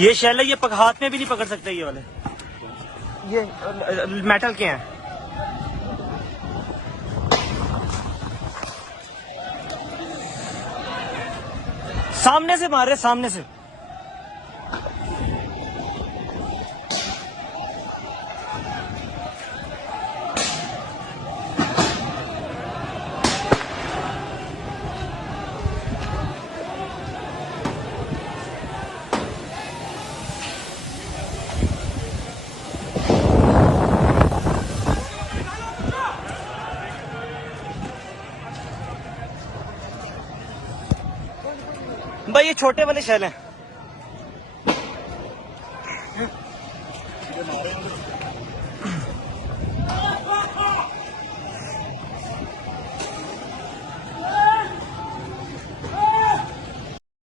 ये शेल है, ये हाथ में भी नहीं पकड़ सकते ये वाले। ये मेटल के हैं। सामने से मार रहे, सामने से। भाई ये छोटे वाले शेल हैं।